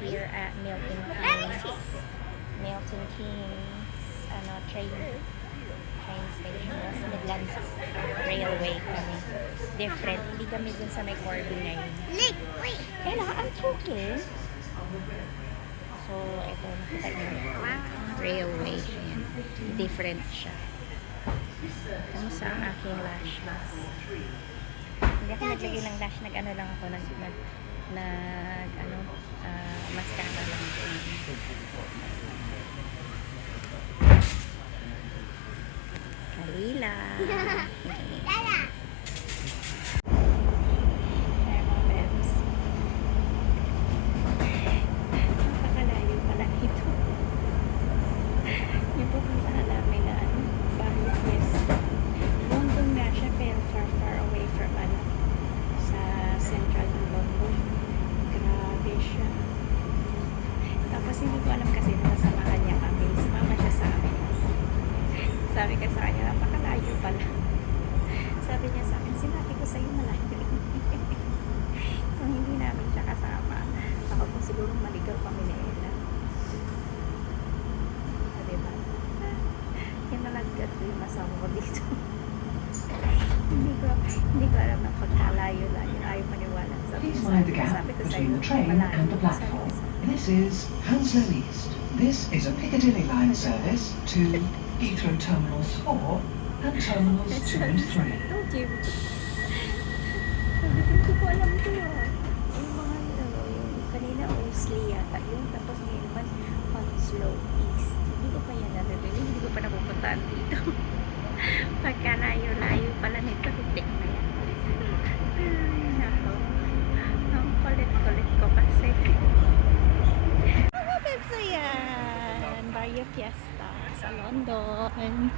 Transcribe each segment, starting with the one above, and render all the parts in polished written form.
here at Milton Keynes. Milton Keynes, train station. West Midlands Railway kami. Different. Hindi kami dun sa may Corby ngayon. Ella, I'm talking. So, ito, nakita nyo. Railway. Ayan. Different siya. Kamusta ang aking lash mask? Hindi ako naglagay ng lash. Nag-ano lang ako. Mascara lang. Kalila. Napakalayo pala ito. Yung pupuntahan namin na Baguio West. London nga siya pero far away from sa central ng London. Grabe siya. Tapos hindi ko alam kasi nasamahan niya kami. Sumama siya sa amin. Sabi ko sa kanya, napakalayo pala. Sabi niya sa akin, sinabi ko sa'yo malayo. Kung hindi namin siya kasama, ako po siguro maligaw kami ni Ella. Diba? Yung nalagkat ko yung masama ko dito. hindi ko alam ng pagkalayo-layo. Ayaw maniwala. Please mind the gap between the train and the platform. This is Hounslow East. This is a Piccadilly line service to Heathrow Terminals 4 and Terminals 2 and 3. Told you. Hindi ko alam ito yung mga yung kanina Osley yata yun. Tapos ngayon naman Hounslow East. Hindi ko pa yan nabibili. Hindi ko pa napupuntaan dito. Pagkalayo-layo pala nito. Hindi na yan. Ay, nako. Ang kulit-kulit ko kasi. Mga bebs, ayan. Barrio Fiesta sa London.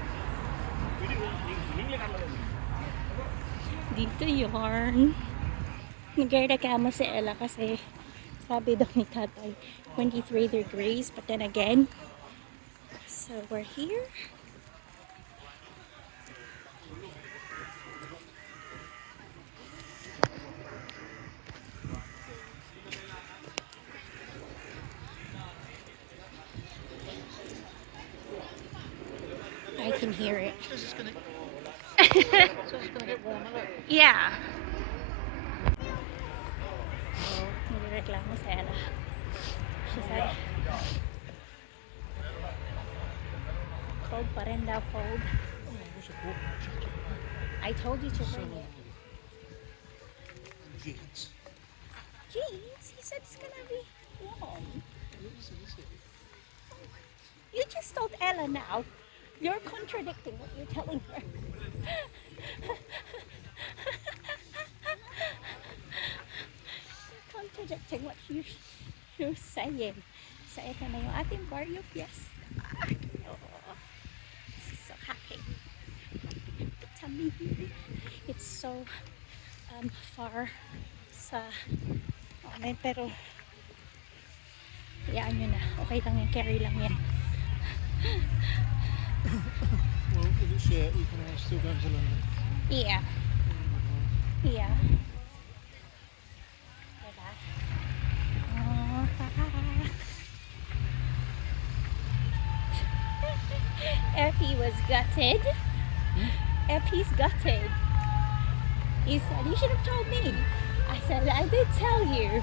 Dito yarn. Nagre-reklamo si Ella kasi sabi daw ni tatay 23 degrees, but then again, so we're here. I can hear it. It's gonna get warmer. Yeah. Nagreklamo si Ella. She said, cold pa rin daw, cold. I told you to bring it. Jeans. Jeans? He said it's gonna be warm. You just told Ella now. You're contradicting what you're telling her. You're contradicting what you're saying. Sa ito na yung ating Barrio Fiesta. Oh, this is so happy. It's so far sa amin, pero hayaan nyo na. Okay lang yan, carry lang yan. Well, if it's shit, you can still go to London. Yeah. Yeah. Diba? Oh, Effie was gutted. Effie's gutted. He said, you should have told me. I said, I did tell you.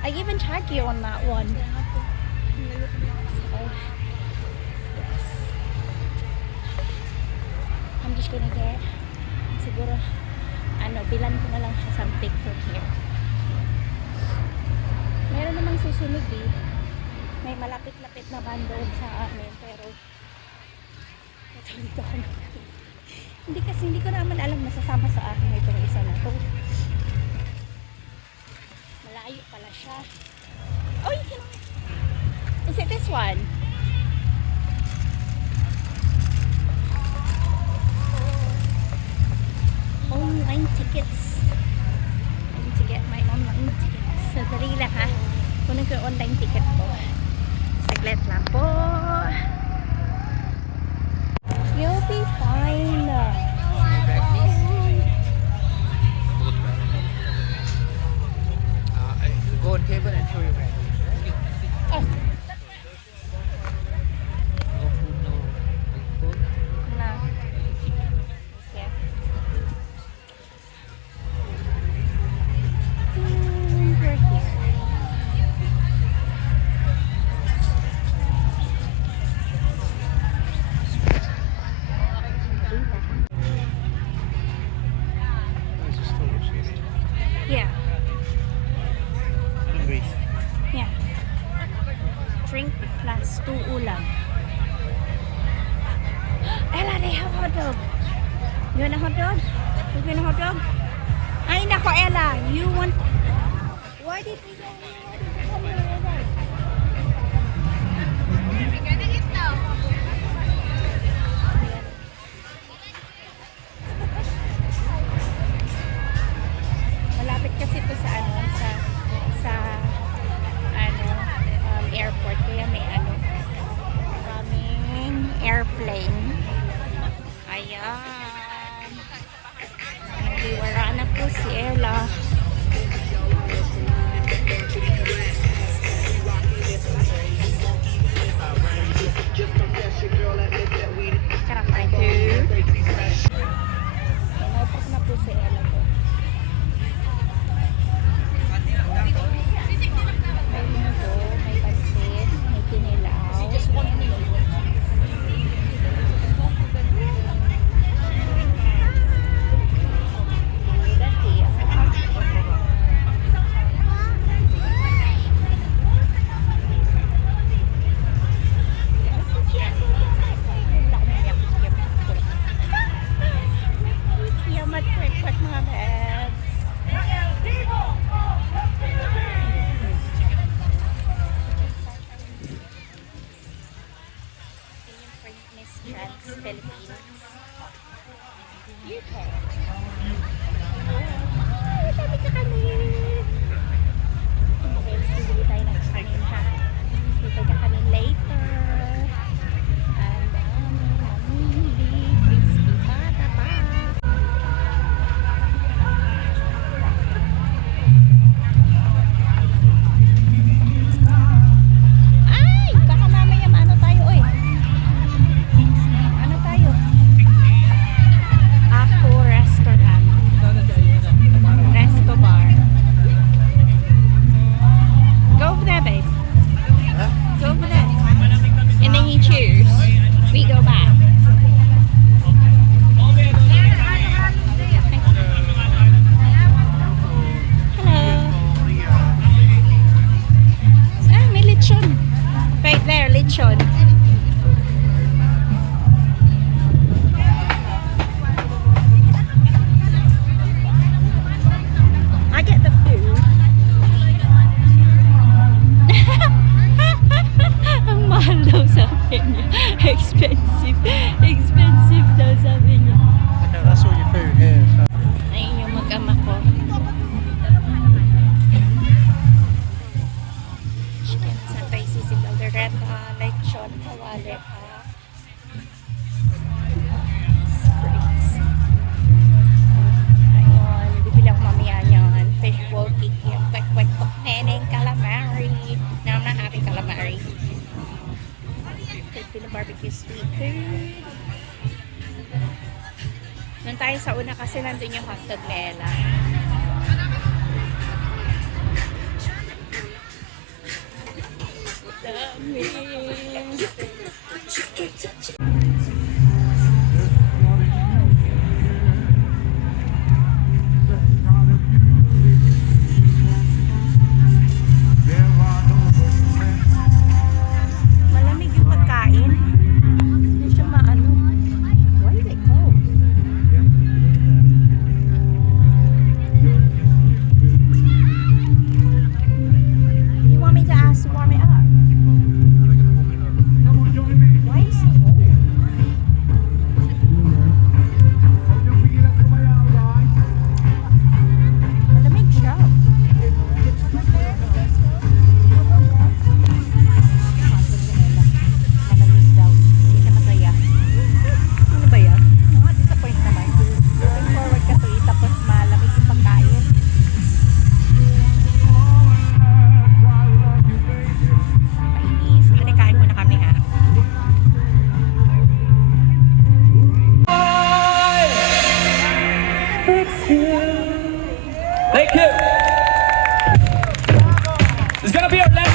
I even tagged you on that one. So, yes. I'm just gonna get, siguro, bilan ko na lang siya something from here. Meron namang susunod eh. May malapit-lapit na bundle sa amin, pero dito ako hindi ko naman alam masasama sa akin itong isa na to. Malayo pala siya. Oh, you can... Is it this one? Online tickets. I need to get my online tickets. So, dali lang ha. Kunin ko yung online ticket ko. Saglit lang po. You'll be fine. Go phone cable and show you back. Oh, No food, no phone. no. Yeah. We're here. There's a storage system. Yeah. Hungry. Yeah. Drink plus 2 ulam. Ella, they have hot dog. You want a hot dog? You want a hot dog? Ay, nako, Ella. You want... Why did we go? Why did we come here? Malapit kasi ito sa ano, sa airport, kaya may maraming airplane. Ayan. Nagdiwara na po si Ella. Sarap na ito. Pinapok na po si Ella po. May linggo, may pansit, may kinilaw. Kiamat kwek-kwek mga bebs. Miss Trans Philippines. UK. Oh, dami ka kami. Okay, bibili tayo ng kanin ha. Bibili ka kami later. And mamili. Crispy pata pa. Ay! Baka mamaya ano tayo, oy. Ano tayo? Ako restaurant. Resto bar. Go over there, babe. Huh? Go over there. And then you choose. We go back. Hello. Ah, may lechon. Right there, lechon. I get the food. Ang mahal daw sabi niya. Expensive. Expensive daw sabi niya. Okay, that's all your food here. So. Ayun yung mag-ama ko. Chicken sa kay Sisi Caldereta, lechon, kawali pa. Springs. Ayun, bibili ako mamaya yan. Fish bowl, kikiam, kwek-kwek, neneng, calamari. Now I'm not having calamari. Filipino barbecue sweet food. Nung tayo sa una kasi nandun yung hotdog ni Ella. Dami. Malamig yung pagkain. Hindi siya maano. Why is it cold? You want me to ask to warm it up? Why is it cold? Malamig siya. Malamig daw. Hindi siya masaya. Ano ba yan? Disappoint naman. Looking forward ka to eat tapos malamig yung pagkain.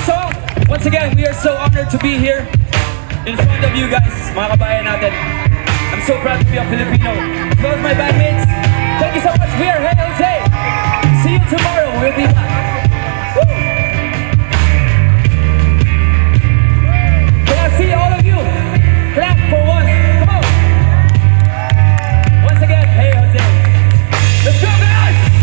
song. Once again, we are so honored to be here in front of you guys, mga kabayan natin. I'm so proud to be a Filipino. As well as my bandmates, thank you so much. We are Hey Jose. See you tomorrow. We'll be back. Woo! Can I see all of you? Clap for once. Come on. Once again, Hey Jose. Let's go, guys!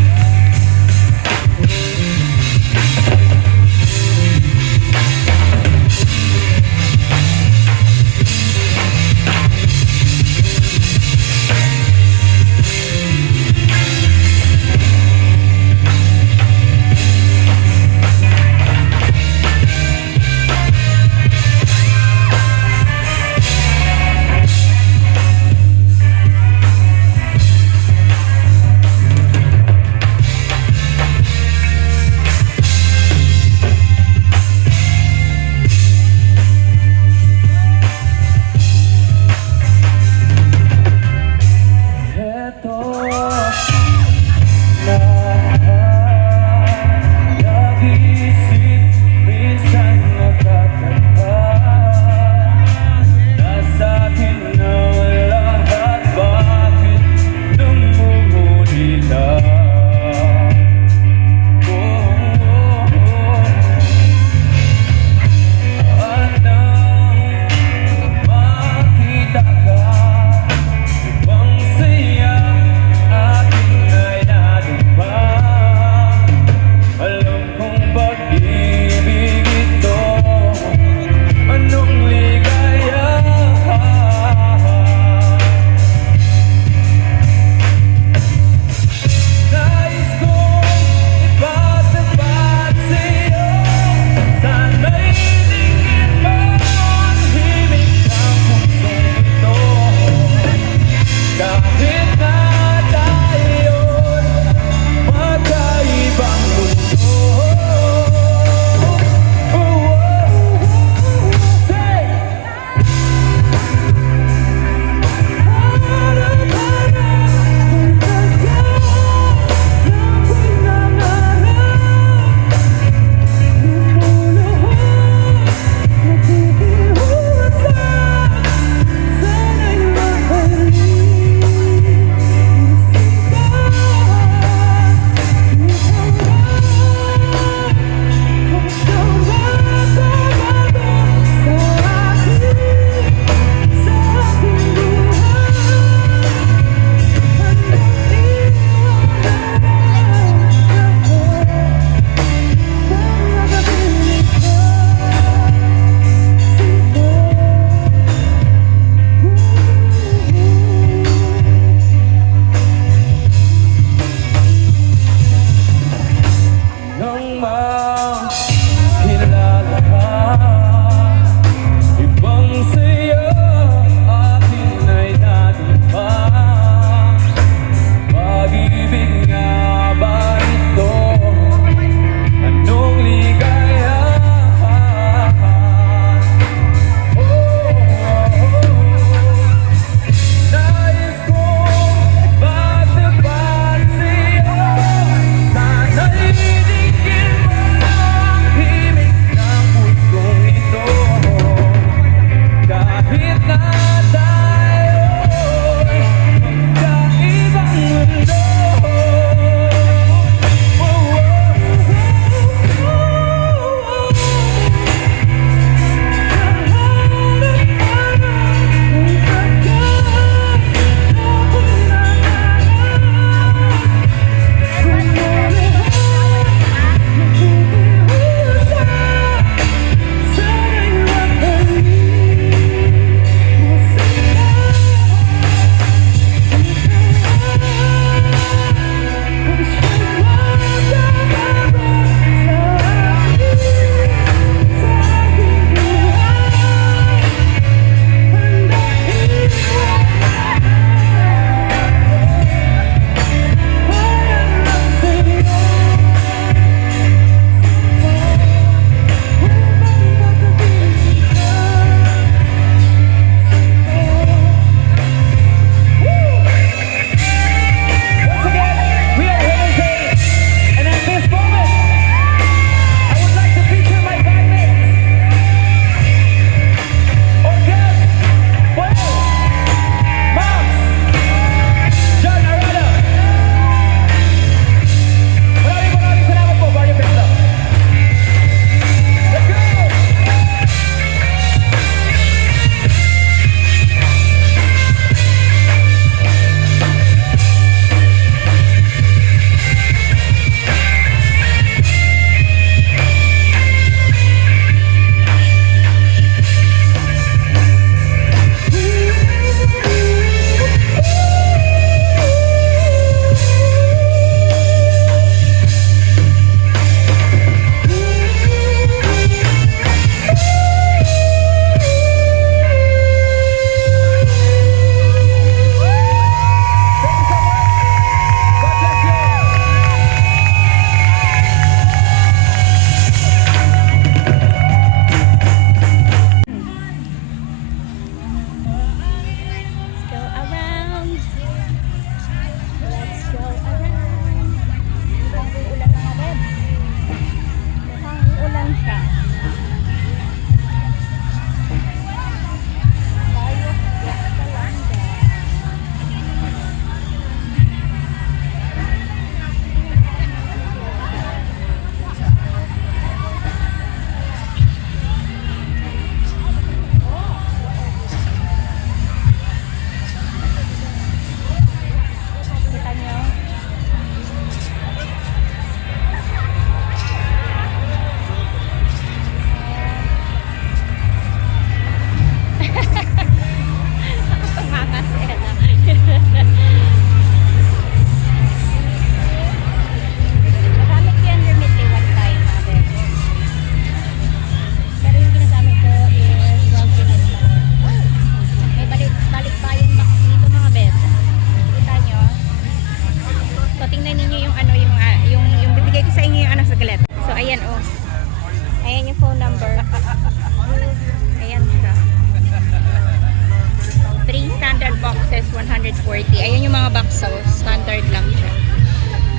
140. Ayan yung mga box, so standard lang siya.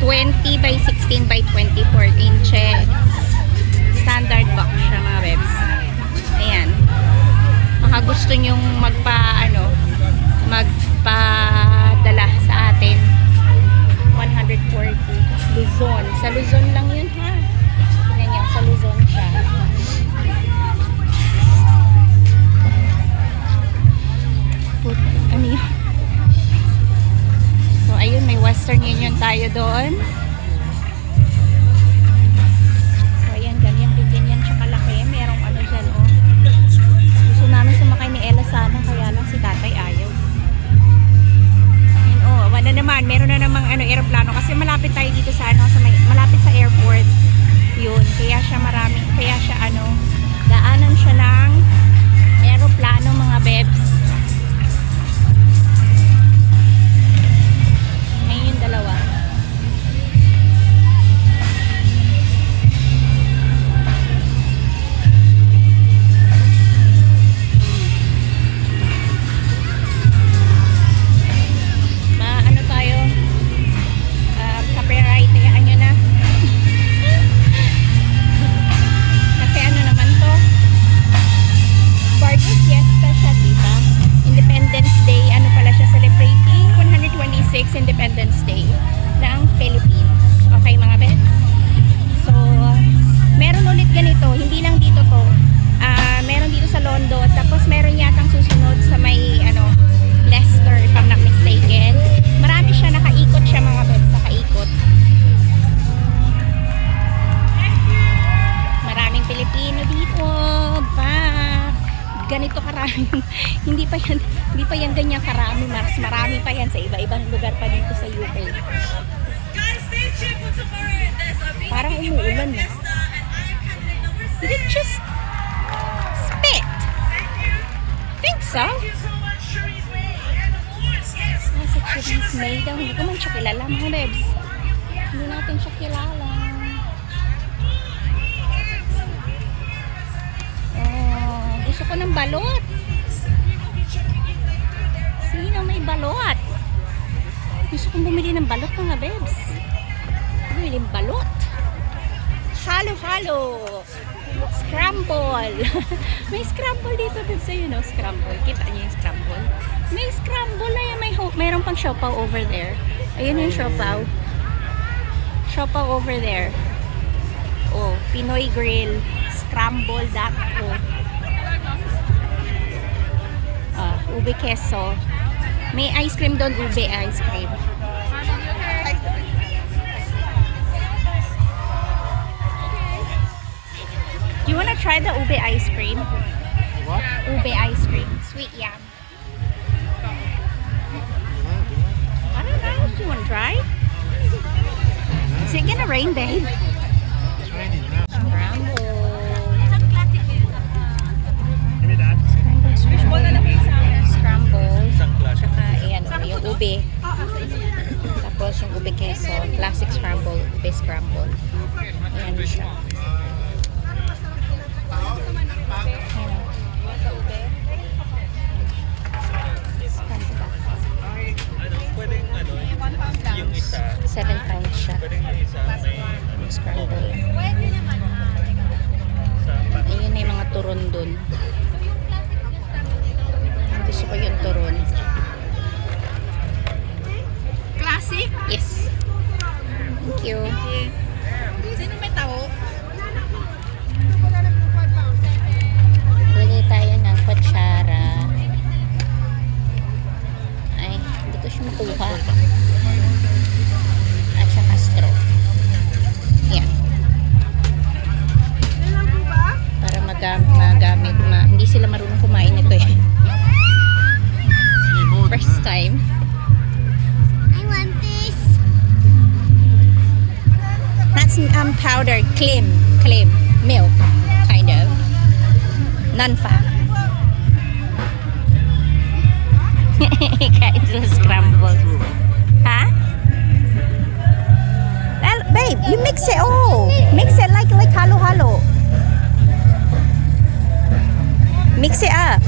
20 by 16 by 24 inches. Standard box siya mga bebs. Ayan. Baka gusto nyong magpadala sa atin. 140. Luzon. Sa Luzon lang yun ha. Tingnan niyo, sa Luzon siya. Ano yun? So ayun, may Western Union tayo doon. So ayan, ganyan siya kalaki. Merong ano dyan, oh. Gusto namin sumakay ni Ella sana, kaya lang si tatay ayaw. Ayun, oh, wala naman. Meron na namang aeroplano kasi malapit tayo dito sa malapit sa airport. Yun, kaya siya daanan siya ng aeroplano mga bebs. Ngayon yung dalawa. Copyright, hayaan nyo na. Kasi ano naman to, Bardo Fiesta siya, diba? Independence Day, ano pala siya, celebrating 126 Independence Day ng Philippines. Okay mga bets? So, meron ulit ganito, hindi lang dito to. Meron dito sa London, tapos meron yatang susunod sa may Leicester, if I'm not mistaken. Marami siya, nakaikot siya mga bets, nakaikot. Maraming Pilipino dito pa. Ganito karami. hindi pa yan ganyan karami, Mars. Marami pa yan sa iba-ibang lugar pa dito sa UK. Parang umuulan na. Did it just spit? Think so? Nasa Chinese maid daw. Hindi ko man siya kilala mga bebs. Hindi natin siya kilala. Gusto ko ng balot. Sino may balot? Gusto kong bumili ng balot mga bebs. Bumili ng balot. Halo-halo. Scramble. May scramble dito bebs. Ayun o, scramble. Kita niyo yung scramble. May scramble na yan. Mayroon pang siopaw over there. Ayun yung siopaw. Siopaw over there. Oh, Pinoy Grill. Scramble that. Oh. Ube queso. May ice cream doon, ube ice cream. Do you wanna try the ube ice cream? What? Ube ice cream. Sweet yam. I don't know. Do you wanna try? Is it gonna rain, babe? It's raining now. Scramble. Give me that. Scramble. Tsaka ayan, yung ube. Tapos yung ube queso. Classic scramble. Ube scramble. Ayan siya. Yung isa, 7 pounds siya. pwedeng yung isa may Scramble. sa Ayun na yung mga turon dun. Gusto ko yung turon. Classic? Yes. Thank you. Sino may taho? Bili tayo ng kutsara. Ay, hindi ko siya makuha. At saka straw. Yan. Para magamit. Hindi sila marunong kumain nito eh. First time. I want this. That's powder, cream, milk, kind of. Non-fat. Kain sila scramble. Ha? Well, babe, you mix it all. Mix it like halo-halo. Mix it up.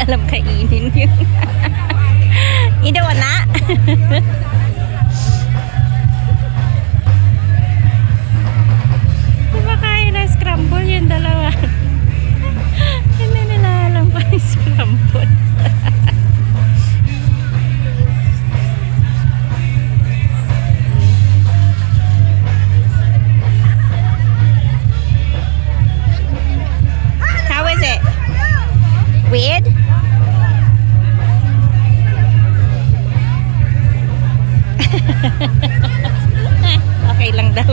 alam kainin yun. Hindi wala. Diba kaya na scramble yung dalawa? Hindi nila alam pa yung scramble. How is it? Weird? Okay lang daw.